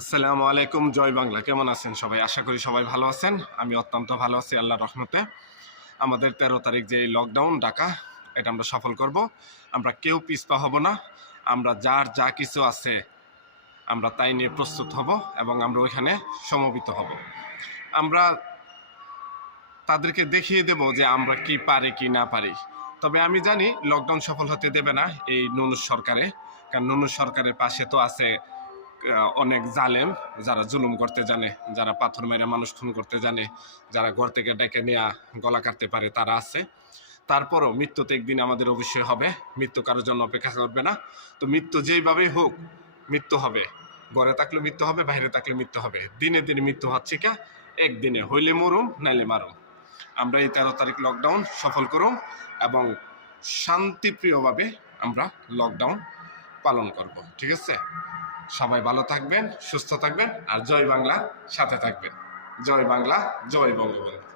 আসসালামু আলাইকুম। জয় বাংলা। কেমন আছেন সবাই? আশা করি সবাই ভালো আছেন। আমি অত্যন্ত ভালো আছি আল্লাহর রহমতে। আমাদের ১৩ তারিখ যে লকডাউন ডাকা, এটা আমরা সফল করব। আমরা কেউ পিছপা হব না। আমরা যার যা কিছু আছে আমরা তাই নিয়ে প্রস্তুত হব এবং আমরা ওইখানে সমবেত হব। আমরা তাদেরকে দেখিয়ে দেব যে আমরা কি পারি কি না পারি। তবে আমি জানি লকডাউন সফল হতে দেবে না এই নুনুস সরকারে। কারণ নুনুস সরকারের পাশে তো আছে অনেক জালেম, যারা জুলুম করতে জানে, যারা পাথর মেরে মানুষ খুন করতে জানে, যারা ঘর থেকে ডেকে নেওয়া গলা কাটতে পারে, তারা আছে। তারপরও মৃত্যু তো একদিন আমাদের অবশ্যই হবে। মৃত্যু কারোর জন্য অপেক্ষা করবে না। তো মৃত্যু যেইভাবেই হোক মৃত্যু হবে। ঘরে থাকলে মৃত্যু হবে, বাইরে থাকলে মৃত্যু হবে। দিনে দিনে মৃত্যু হচ্ছে কা, একদিনে হইলে মরুম নাইলে মারুম। আমরা এই ১৩ তারিখ লকডাউন সফল করুম এবং শান্তিপ্রিয়ভাবে আমরা লকডাউন পালন করব। ঠিক আছে? সবাই ভালো থাকবেন, সুস্থ থাকবেন, আর জয় বাংলা সাথে থাকবেন। জয় বাংলা, জয় বঙ্গবন্ধু।